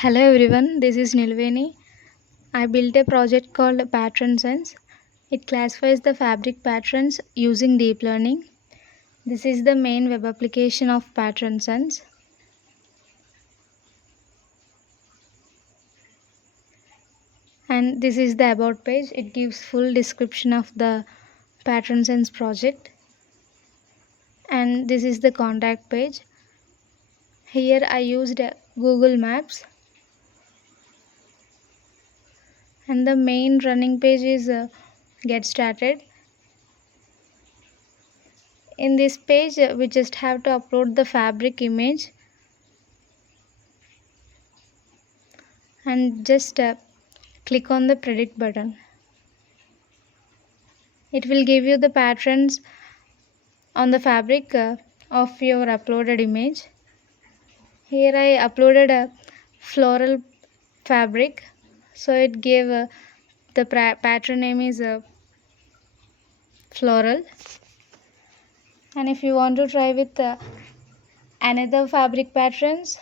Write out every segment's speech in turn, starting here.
Hello everyone, this is Nilveni. I built a project called Pattern Sense. It classifies the fabric patterns using deep learning. This is the main web application of Pattern Sense. And this is the about page. It gives full description of the Pattern Sense project. And this is the contact page. Here I used Google Maps. And the main running page is get started. In this page we just have to upload the fabric image and just click on the predict button. It will give you the patterns on the fabric of your uploaded image. Here I uploaded a floral fabric, so it gave the pattern name is floral. And if you want to try with another fabric patterns,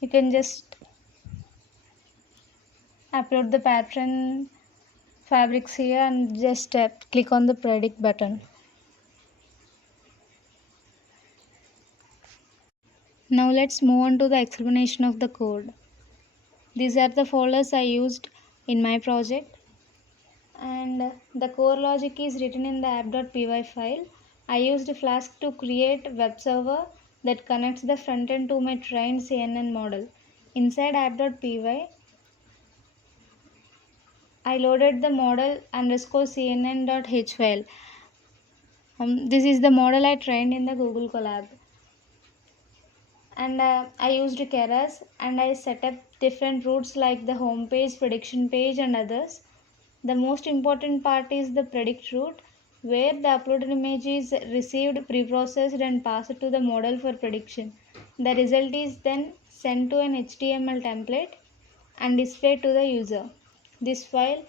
you can just upload the pattern fabrics here and just click on the predict button. Now let's move on to the explanation of the code. These are the folders I used in my project, and the core logic is written in the app.py file. I used Flask to create web server that connects the front end to my trained CNN model. Inside app.py, I loaded the model underscore CNN.h file. This is the model I trained in the Google Colab. And I used Keras, and I set up different routes like the home page, prediction page, and others. The most important part is the predict route, where the uploaded image is received, pre-processed, and passed to the model for prediction. The result is then sent to an HTML template and displayed to the user. This file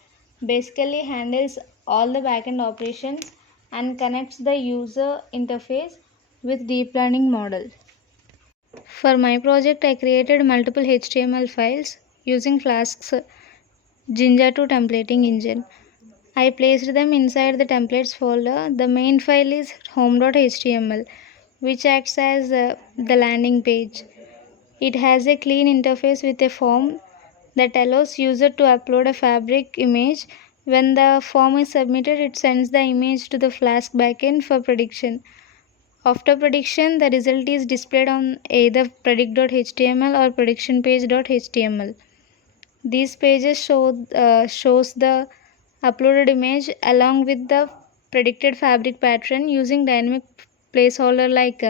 basically handles all the backend operations and connects the user interface with deep learning model. For my project, I created multiple HTML files using Flask's Jinja2 templating engine. I placed them inside the templates folder. The main file is home.html, which acts as the landing page. It has a clean interface with a form that allows user to upload a fabric image. When the form is submitted, it sends the image to the Flask backend for prediction. After prediction, the result is displayed on either predict.html or predictionpage.html. These pages shows the uploaded image along with the predicted fabric pattern using dynamic placeholder like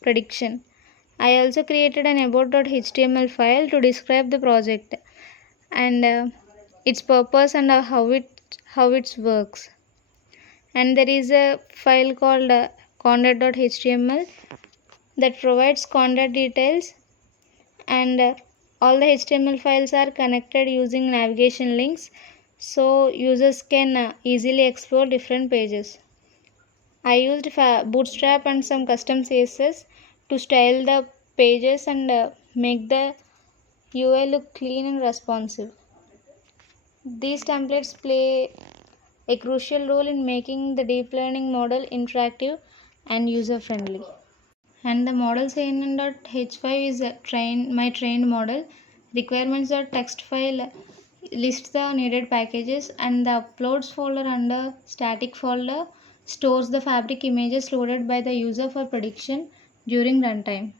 prediction. I also created an about.html file to describe the project and its purpose and how it works. And there is a file called content.html that provides content details, and all the HTML files are connected using navigation links so users can easily explore different pages. I used Bootstrap and some custom CSS to style the pages and make the UI look clean and responsive. These templates play a crucial role in making the deep learning model interactive and user friendly. And the model CNN.h5 is my trained model. Requirements.txt file lists the needed packages, and the uploads folder under static folder stores the fabric images loaded by the user for prediction during runtime.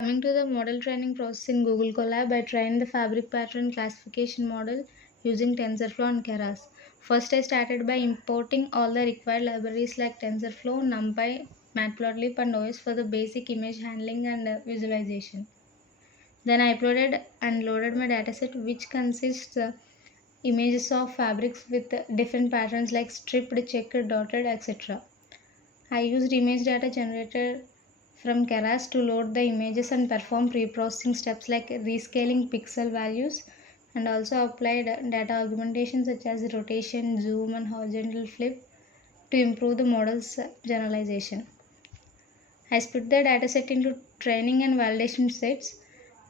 Coming to the model training process in Google Colab, I trained the fabric pattern classification model using TensorFlow and Keras. First, I started by importing all the required libraries like TensorFlow, NumPy, Matplotlib, and OS for the basic image handling and visualization. Then I uploaded and loaded my dataset, which consists images of fabrics with different patterns like stripped, checked, dotted, etc. I used image data generated from Keras to load the images and perform pre-processing steps like rescaling pixel values, and also applied data augmentation such as rotation, zoom, and horizontal flip to improve the model's generalization. I split the dataset into training and validation sets.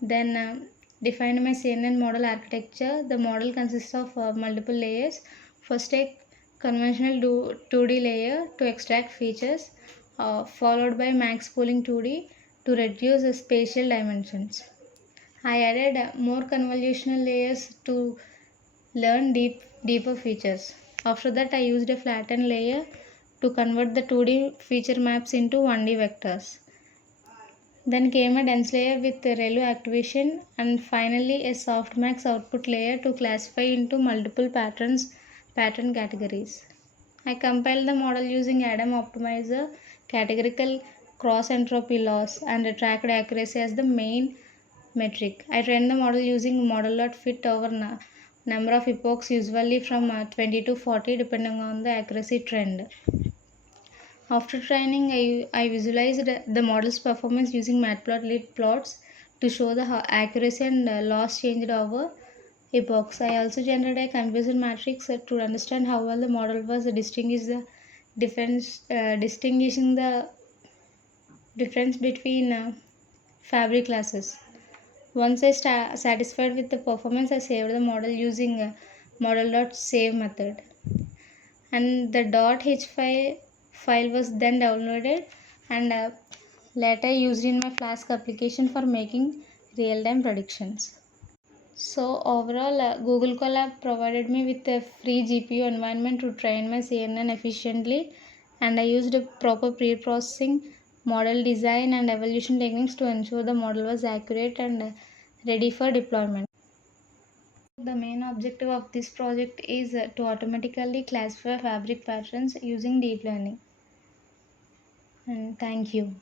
Then defined my CNN model architecture. The model consists of multiple layers. First, a conventional 2D layer to extract features, followed by max pooling 2D to reduce the spatial dimensions. I added more convolutional layers to learn deeper features. After that, I used a flattened layer to convert the 2D feature maps into 1D vectors. Then came a dense layer with ReLU activation, and finally a softmax output layer to classify into multiple pattern categories. I compiled the model using ADAM optimizer, categorical cross entropy loss, and tracked accuracy as the main metric. I trained the model using model.fit over number of epochs, usually from 20 to 40 depending on the accuracy trend. After training, I visualized the model's performance using matplotlib plots to show the accuracy and loss changed over epochs. I also generated a confusion matrix to understand how well the model was distinguishing the difference between fabric classes. Once I satisfied with the performance, I saved the model using model.save method, and the .h file was then downloaded and later used in my Flask application for making real-time predictions. So overall, Google Colab provided me with a free GPU environment to train my CNN efficiently, and I used a proper pre-processing, model design and evolution techniques to ensure the model was accurate and ready for deployment. The main objective of this project is to automatically classify fabric patterns using deep learning. And thank you.